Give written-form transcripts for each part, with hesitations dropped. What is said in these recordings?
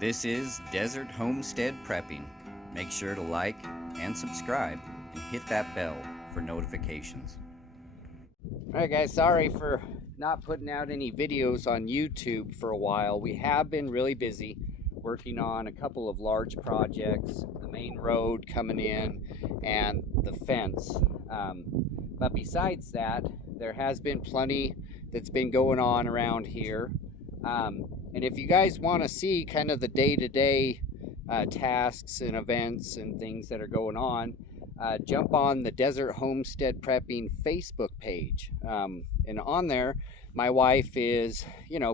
This is Desert Homestead Prepping. Make sure to like and subscribe and hit that bell for notifications. Alright guys, sorry for not putting out any videos on YouTube for a while. We have been really busy working on a couple of large projects, the main road coming in and the fence. But besides that, there has been plenty that's been going on around here. And if you guys want to see kind of the day-to-day tasks and events and things that are going on, jump on the Desert Homestead Prepping Facebook page. And on there, my wife is,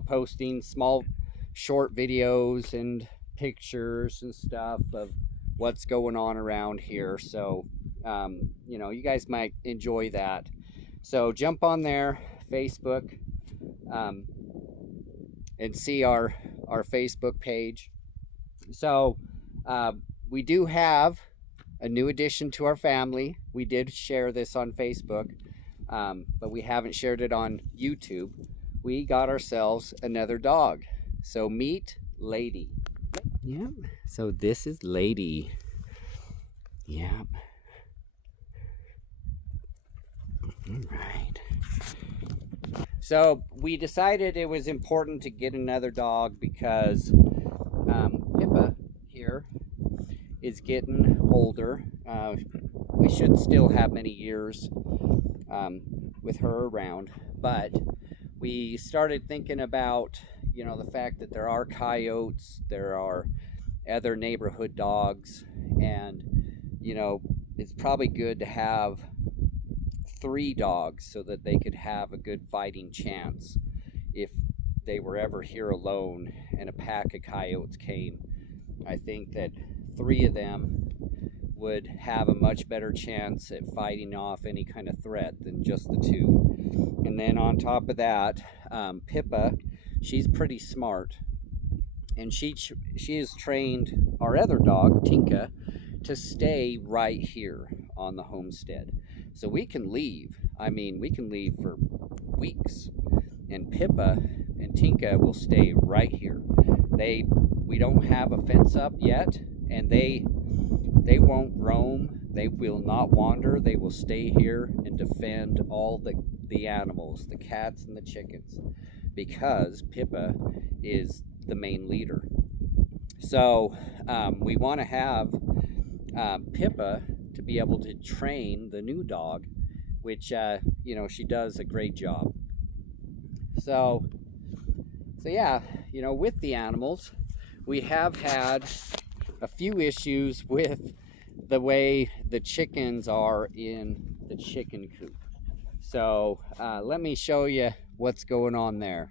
posting small short videos and pictures and stuff of what's going on around here. So, you guys might enjoy that. So jump on there, Facebook, and see our Facebook page. So we do have a new addition to our family. We did share this on Facebook, but we haven't shared it on YouTube. We got ourselves another dog. So meet Lady. Yep. So this is Lady. Yep. All right. So we decided it was important to get another dog because Pippa here is getting older. We should still have many years with her around, but we started thinking about, the fact that there are coyotes, there are other neighborhood dogs, and, it's probably good to have 3 dogs so that they could have a good fighting chance if they were ever here alone and a pack of coyotes came. I think that 3 of them would have a much better chance at fighting off any kind of threat than just the 2. And then on top of that, Pippa, she's pretty smart, and she has trained our other dog, Tinka, to stay right here on the homestead. So we can leave. We can leave for weeks, and Pippa and Tinka will stay right here. We don't have a fence up yet, and they won't roam. They will not wander. They will stay here and defend all the animals, the cats and the chickens, because Pippa is the main leader. So we want to have Pippa to be able to train the new dog, which she does a great job. So yeah, with the animals, we have had a few issues with the way the chickens are in the chicken coop. So let me show you what's going on there.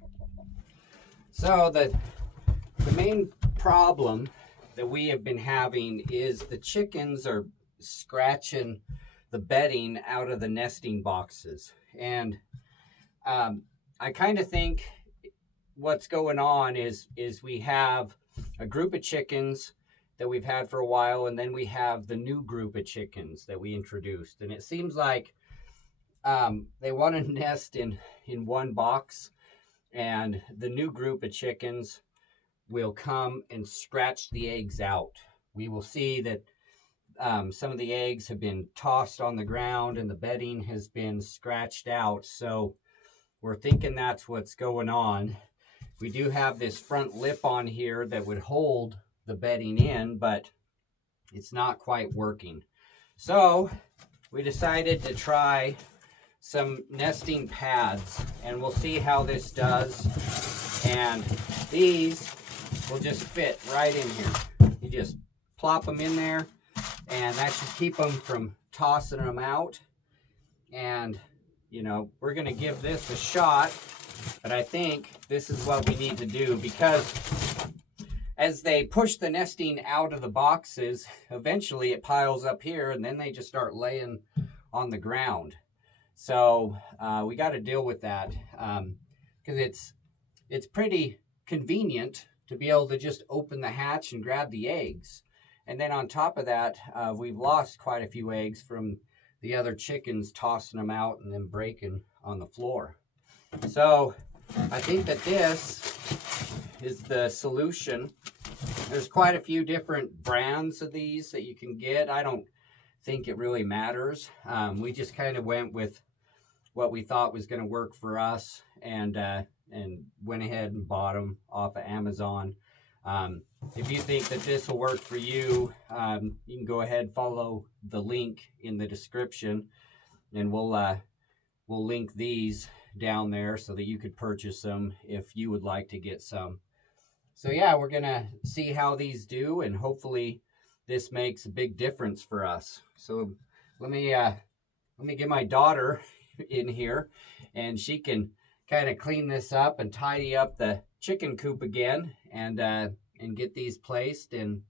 So the main problem that we have been having is the chickens are scratching the bedding out of the nesting boxes. And I kind of think what's going on is we have a group of chickens that we've had for a while, and then we have the new group of chickens that we introduced. And it seems like they want to nest in one box, and the new group of chickens will come and scratch the eggs out. We will see that some of the eggs have been tossed on the ground and the bedding has been scratched out. So we're thinking that's what's going on. We do have this front lip on here that would hold the bedding in, but it's not quite working. So we decided to try some nesting pads, and we'll see how this does. And these will just fit right in here. You just plop them in there, and that should keep them from tossing them out. And we're going to give this a shot, but I think this is what we need to do, because as they push the nesting out of the boxes, eventually it piles up here, and then they just start laying on the ground. So we got to deal with that, because it's pretty convenient to be able to just open the hatch and grab the eggs. And then on top of that, we've lost quite a few eggs from the other chickens tossing them out and then breaking on the floor. So I think that this is the solution There's quite a few different brands of these that you can get. I don't think it really matters. We just kind of went with what we thought was going to work for us, and went ahead and bought them off of Amazon. If you think that this will work for you, you can go ahead and follow the link in the description, and we'll link these down there so that you could purchase them if you would like to get some. So yeah, we're gonna see how these do, and hopefully this makes a big difference for us. So let me get my daughter in here, and she can kind of clean this up and tidy up the chicken coop again, and get these placed, and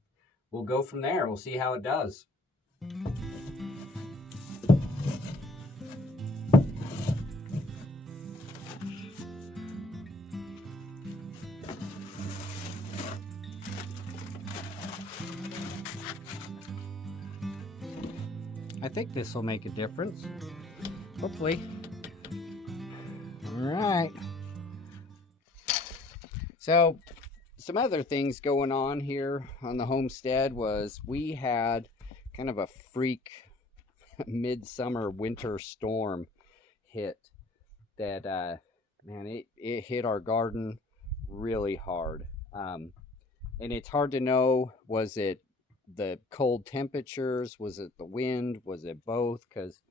we'll go from there. We'll see how it does. I think this will make a difference, hopefully. All right. So some other things going on here on the homestead was we had kind of a freak midsummer winter storm hit that, man, it hit our garden really hard. And it's hard to know, was it the cold temperatures, was it the wind, was it both? Because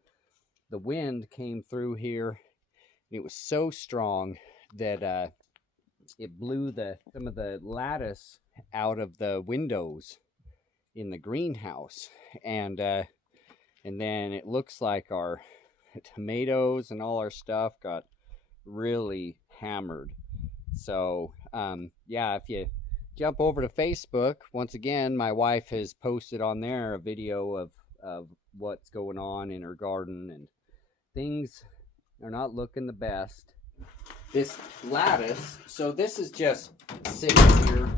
the wind came through here, and it was so strong that it blew some of the lattice out of the windows in the greenhouse, and then it looks like our tomatoes and all our stuff got really hammered. So yeah, if you jump over to Facebook, once again, my wife has posted on there a video of what's going on in her garden, and things are not looking the best. This lattice, so this is just sitting here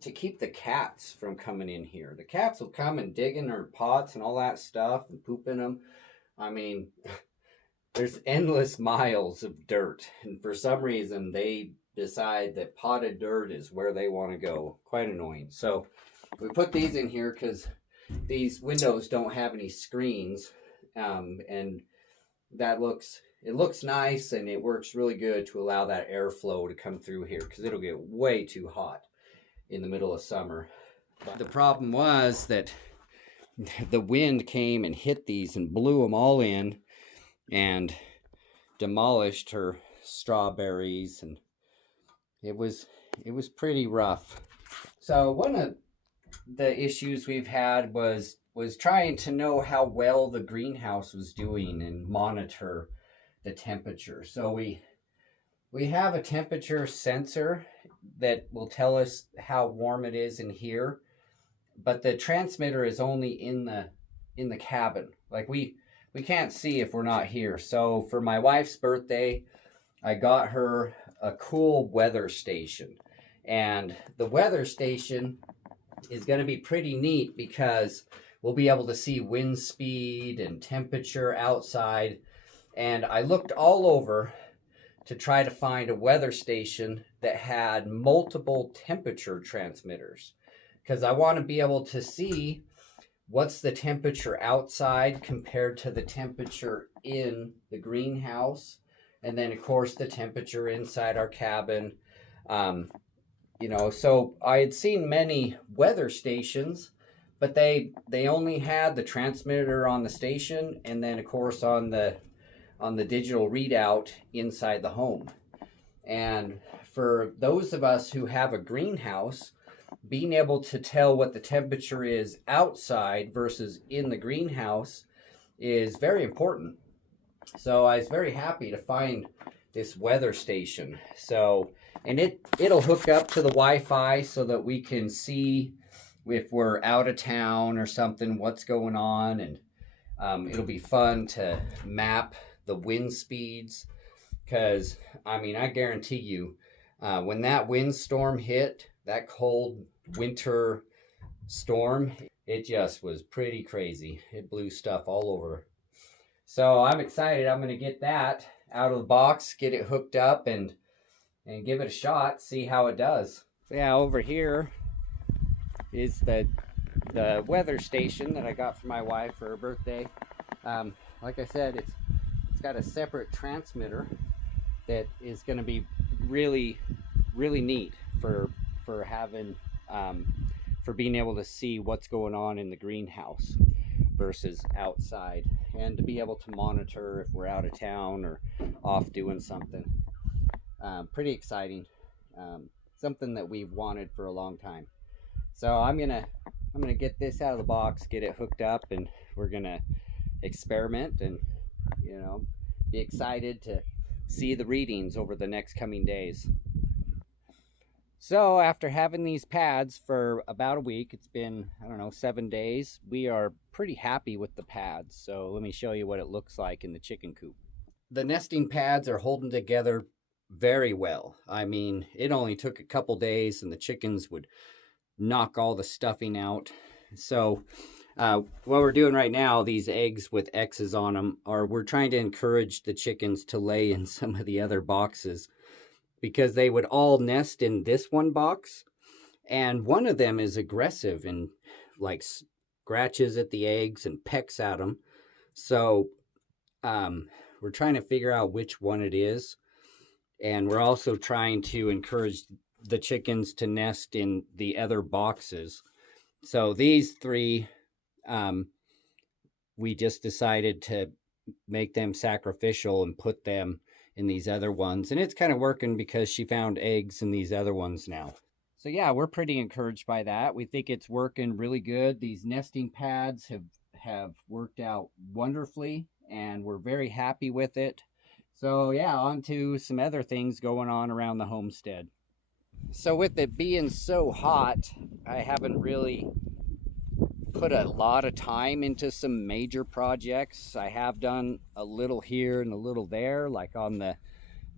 to keep the cats from coming in here. The cats will come and dig in their pots and all that stuff and poop in them. I mean, there's endless miles of dirt, and for some reason they decide that potted dirt is where they want to go. Quite annoying. So we put these in here because these windows don't have any screens, and that looks nice, and it works really good to allow that airflow to come through here, because it'll get way too hot in the middle of summer. The problem was that the wind came and hit these and blew them all in and demolished her strawberries, and it was pretty rough. So one of the issues we've had was trying to know how well the greenhouse was doing and monitor the temperature. So we have a temperature sensor that will tell us how warm it is in here, but the transmitter is only in the cabin. Like we can't see if we're not here. So for my wife's birthday, I got her a cool weather station, and the weather station is going to be pretty neat because we'll be able to see wind speed and temperature outside. And I looked all over to try to find a weather station that had multiple temperature transmitters, because I want to be able to see what's the temperature outside compared to the temperature in the greenhouse, and then of course the temperature inside our cabin. You know, so I had seen many weather stations, but they only had the transmitter on the station, and then of course on the digital readout inside the home. And for those of us who have a greenhouse, being able to tell what the temperature is outside versus in the greenhouse is very important. So I was very happy to find this weather station. So, and it'll hook up to the Wi-Fi so that we can see if we're out of town or something, what's going on. And it'll be fun to map the wind speeds, because I mean, I guarantee you, when that windstorm hit, that cold winter storm, it just was pretty crazy. It blew stuff all over. So I'm excited. I'm going to get that out of the box, get it hooked up, and give it a shot, see how it does. So yeah, over here is the weather station that I got for my wife for her birthday. Like I said, it's got a separate transmitter that is going to be really neat for having for being able to see what's going on in the greenhouse versus outside, and to be able to monitor if we're out of town or off doing something. Pretty exciting. Something that we've wanted for a long time. So I'm gonna get this out of the box, get it hooked up, and we're gonna experiment and, you know, be excited to see the readings over the next coming days. So after having these pads for about a week, it's been, I don't know, 7 days, we are pretty happy with the pads. So let me show you what it looks like in the chicken coop. The nesting pads are holding together very well. I mean, it only took a couple days and the chickens would knock all the stuffing out. So what we're doing right now, these eggs with X's on them, are we're trying to encourage the chickens to lay in some of the other boxes, because they would all nest in this one box, and one of them is aggressive and like scratches at the eggs and pecks at them. So we're trying to figure out which one it is, and we're also trying to encourage the chickens to nest in the other boxes. So these three, we just decided to make them sacrificial and put them in these other ones, and it's kind of working because she found eggs in these other ones now. So yeah, we're pretty encouraged by that. We think it's working really good. These nesting pads have worked out wonderfully, and we're very happy with it. So yeah, on to some other things going on around the homestead. So with it being so hot, I haven't really put a lot of time into some major projects. I have done a little here and a little there, like on the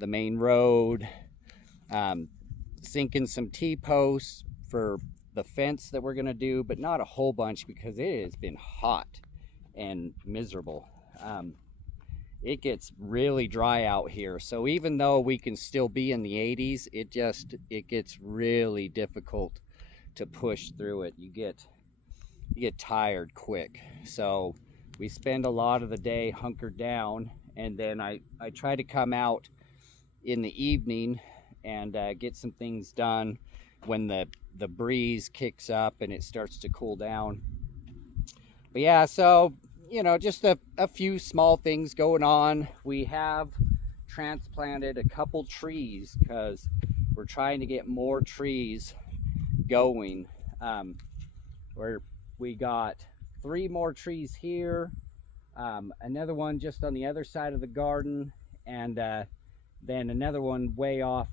main road, sinking some T-posts for the fence that we're gonna do, but not a whole bunch because it has been hot and miserable. It gets really dry out here, so even though we can still be in the 80s, it gets really difficult to push through it. You get tired quick. So we spend a lot of the day hunkered down, and then I try to come out in the evening and get some things done when the breeze kicks up and it starts to cool down. But yeah, so, you know, just a few small things going on. We have transplanted a couple trees because we're trying to get more trees going. We got 3 more trees here, another one just on the other side of the garden, and then another one way off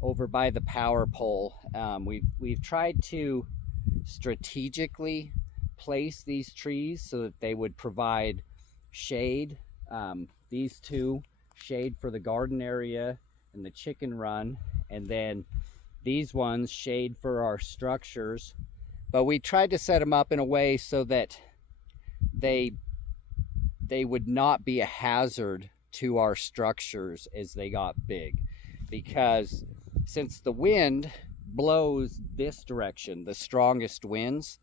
over by the power pole. We've tried to strategically place these trees so that they would provide shade. These 2 shade for the garden area and the chicken run, and then these ones shade for our structures. But we tried to set them up in a way so that they would not be a hazard to our structures as they got big, because since the wind blows this direction, the strongest winds,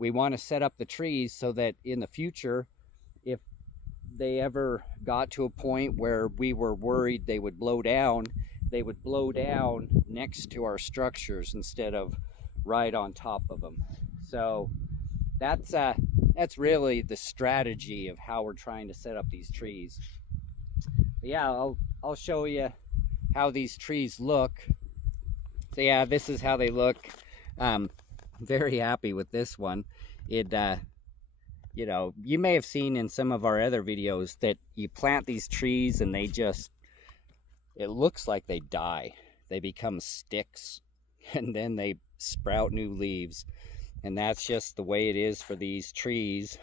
we want to set up the trees so that in the future, if they ever got to a point where we were worried they would blow down next to our structures instead of right on top of them. So that's really the strategy of how we're trying to set up these trees. But yeah, I'll show you how these trees look. So yeah, this is how they look. Very happy with this one. It you know, you may have seen in some of our other videos that you plant these trees and it looks like they die. They become sticks and then they sprout new leaves, and that's just the way it is for these trees.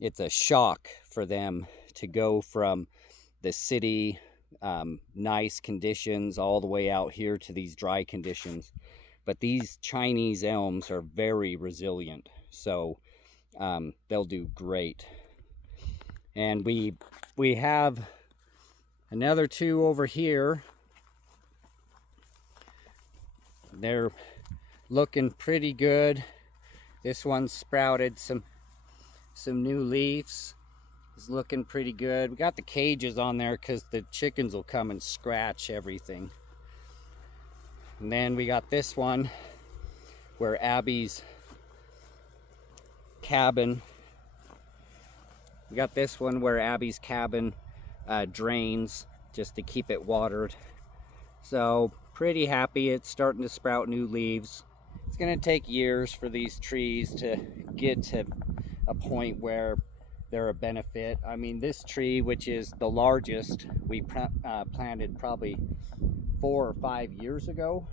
It's a shock for them to go from the city nice conditions all the way out here to these dry conditions. But these Chinese elms are very resilient, so they'll do great. And we have another 2 over here. They're looking pretty good. This one sprouted some new leaves. It's looking pretty good. We got the cages on there because the chickens will come and scratch everything. And then we got this one where Abby's cabin, drains just to keep it watered. So pretty happy. It's starting to sprout new leaves. It's going to take years for these trees to get to a point where they're a benefit. I mean, this tree, which is the largest, we planted probably 4 or 5 years ago.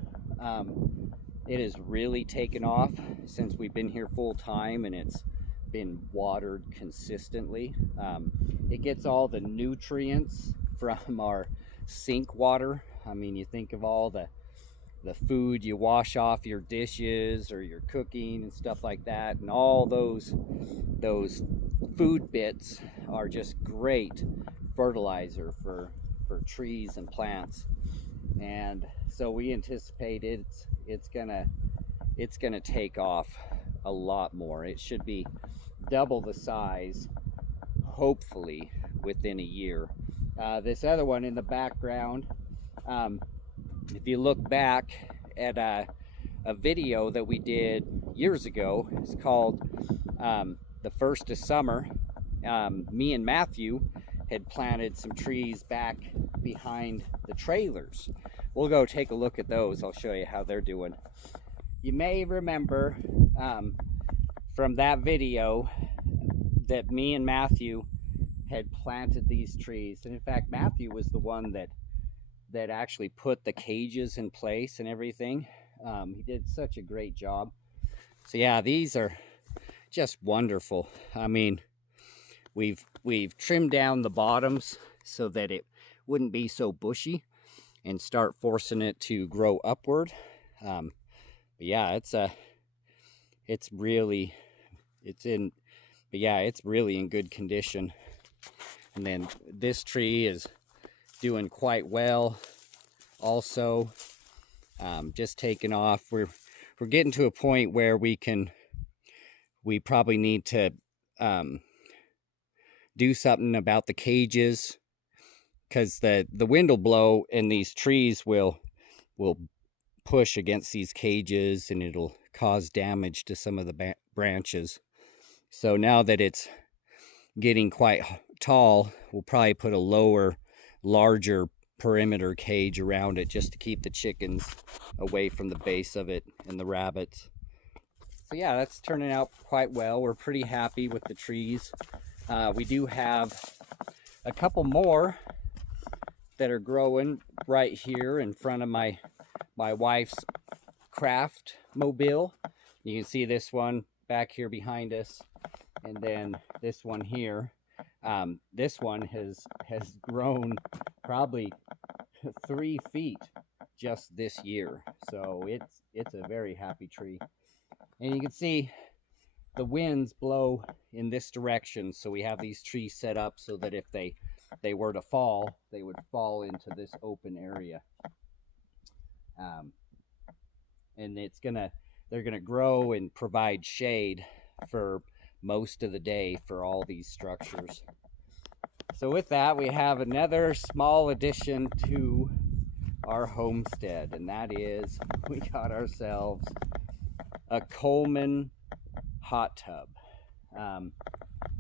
It has really taken off since we've been here full time, and it's been watered consistently. It gets all the nutrients from our sink water. I mean, you think of all the food you wash off your dishes or your cooking and stuff like that, and all those food bits are just great fertilizer for trees and plants. And so we anticipate it's gonna take off a lot more. It should be double the size, hopefully within a year. This other one in the background, if you look back at a video that we did years ago, it's called The First of Summer. Me and Matthew had planted some trees back behind the trailers. We'll go take a look at those. I'll show you how they're doing. You may remember from that video that me and Matthew had planted these trees. And in fact, Matthew was the one that actually put the cages in place and everything. He did such a great job. So yeah, these are just wonderful. I mean, we've trimmed down the bottoms so that it wouldn't be so bushy and start forcing it to grow upward. But yeah, it's really in good condition. And then this tree is doing quite well also. Just taking off. We're getting to a point where we probably need to do something about the cages, because the wind will blow and these trees will push against these cages and it'll cause damage to some of the branches. So now that it's getting quite tall, we'll probably put a larger perimeter cage around it just to keep the chickens away from the base of it and the rabbits. So yeah, that's turning out quite well. We're pretty happy with the trees. We do have a couple more that are growing right here in front of my wife's craft mobile. You can see this one back here behind us, and then this one here. This one has grown probably 3 feet just this year. So it's a very happy tree. And you can see the winds blow in this direction. So we have these trees set up so that if they were to fall, they would fall into this open area. And they're gonna grow and provide shade for most of the day for all these structures. So with that, we have another small addition to our homestead, and that is we got ourselves a Coleman hot tub.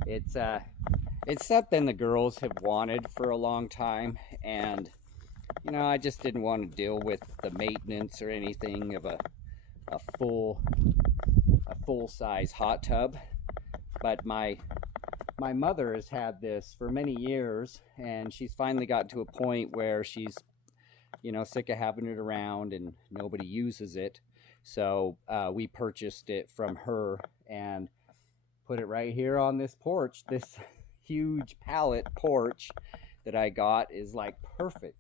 It's something the girls have wanted for a long time, and you know, I just didn't want to deal with the maintenance or anything of a full-size hot tub. But my mother has had this for many years, and she's finally got to a point where she's, you know, sick of having it around and nobody uses it. So we purchased it from her and put it right here on this porch. This huge pallet porch that I got is like perfect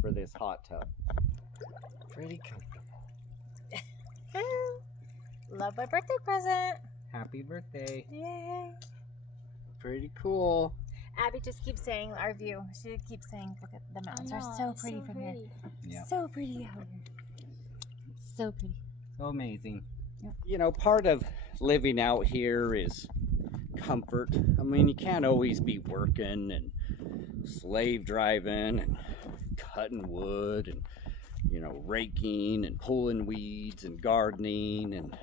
for this hot tub. Pretty comfortable. Love my birthday present. Happy birthday. Yay. Pretty cool. Abby just keeps saying our view. She keeps saying, look at the mountains are so pretty from here. Yeah. So pretty out here. So pretty. So amazing. Yep. You know, part of living out here is comfort. I mean, you can't always be working and slave driving and cutting wood and, you know, raking and pulling weeds and gardening and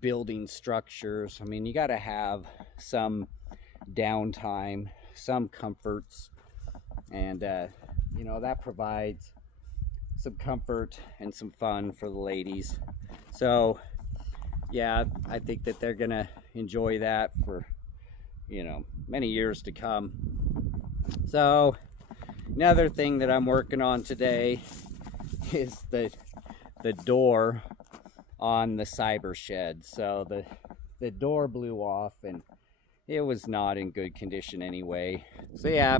building structures. I mean, you got to have some downtime, some comforts, and you know, that provides some comfort and some fun for the ladies. So yeah, I think that they're gonna enjoy that for, you know, many years to come. So another thing that I'm working on today is the door on the cyber shed. So the door blew off and it was not in good condition anyway. So yeah,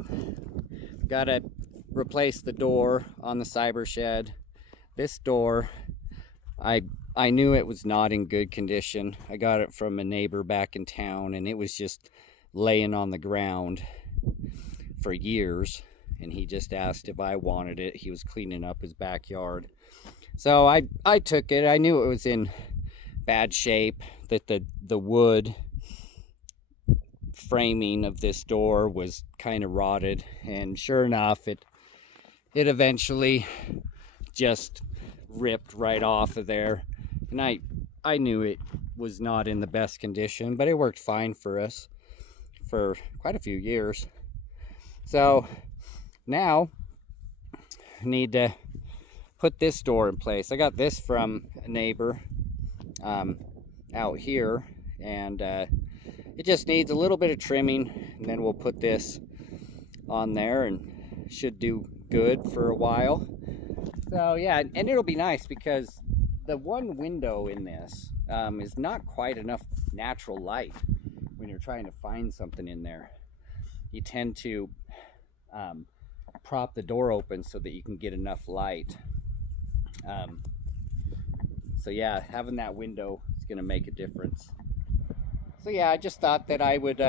gotta replace the door on the cyber shed. This door, I knew it was not in good condition. I got it from a neighbor back in town and it was just laying on the ground for years, and he just asked if I wanted it. He was cleaning up his backyard. So I took it. I knew it was in bad shape, that the wood framing of this door was kind of rotted, and sure enough, it eventually just ripped right off of there. And I knew it was not in the best condition, but it worked fine for us for quite a few years. So now I need to put this door in place. I got this from a neighbor out here, and it just needs a little bit of trimming, and then we'll put this on there and should do good for a while. So yeah, and it'll be nice because the one window in this is not quite enough natural light when you're trying to find something in there. You tend to prop the door open so that you can get enough light. So yeah, having that window is going to make a difference. So yeah, I just thought that I would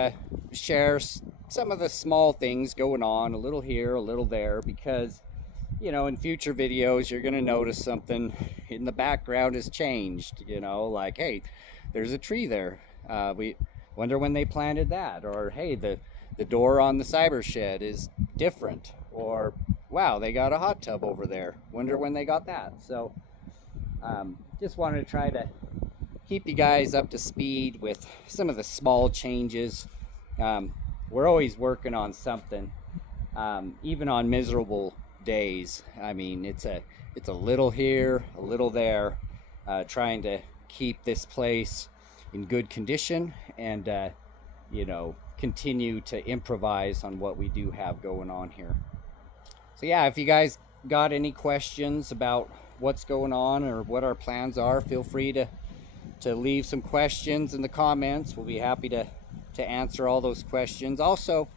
share some of the small things going on, a little here, a little there, because, you know, in future videos you're going to notice something in the background has changed, you know, like, hey, there's a tree there. We wonder when they planted that, or hey, the door on the cyber shed is different, or wow, they got a hot tub over there. Wonder when they got that. So just wanted to try to keep you guys up to speed with some of the small changes. We're always working on something, even on miserable days. I mean, it's a little here, a little there, trying to keep this place in good condition and you know, continue to improvise on what we do have going on here. So yeah, if you guys got any questions about what's going on or what our plans are, feel free to leave some questions in the comments. We'll be happy to answer all those questions. Also,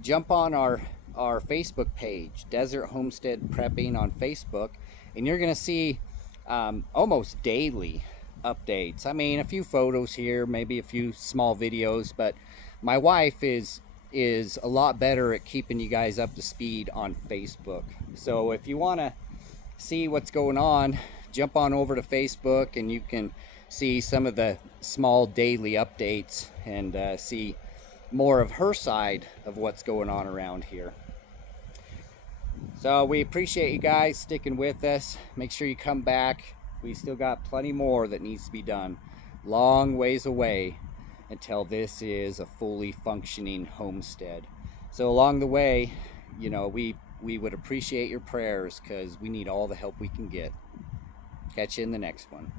jump on our Facebook page, Desert Homestead Prepping on Facebook, and you're gonna see almost daily updates. I mean, a few photos here, maybe a few small videos, but my wife is a lot better at keeping you guys up to speed on Facebook. So if you want to see what's going on, jump on over to Facebook and you can see some of the small daily updates and see more of her side of what's going on around here. So we appreciate you guys sticking with us. Make sure you come back. We still got plenty more that needs to be done. Long ways away until this is a fully functioning homestead. So along the way, you know, we would appreciate your prayers, because we need all the help we can get. Catch you in the next one.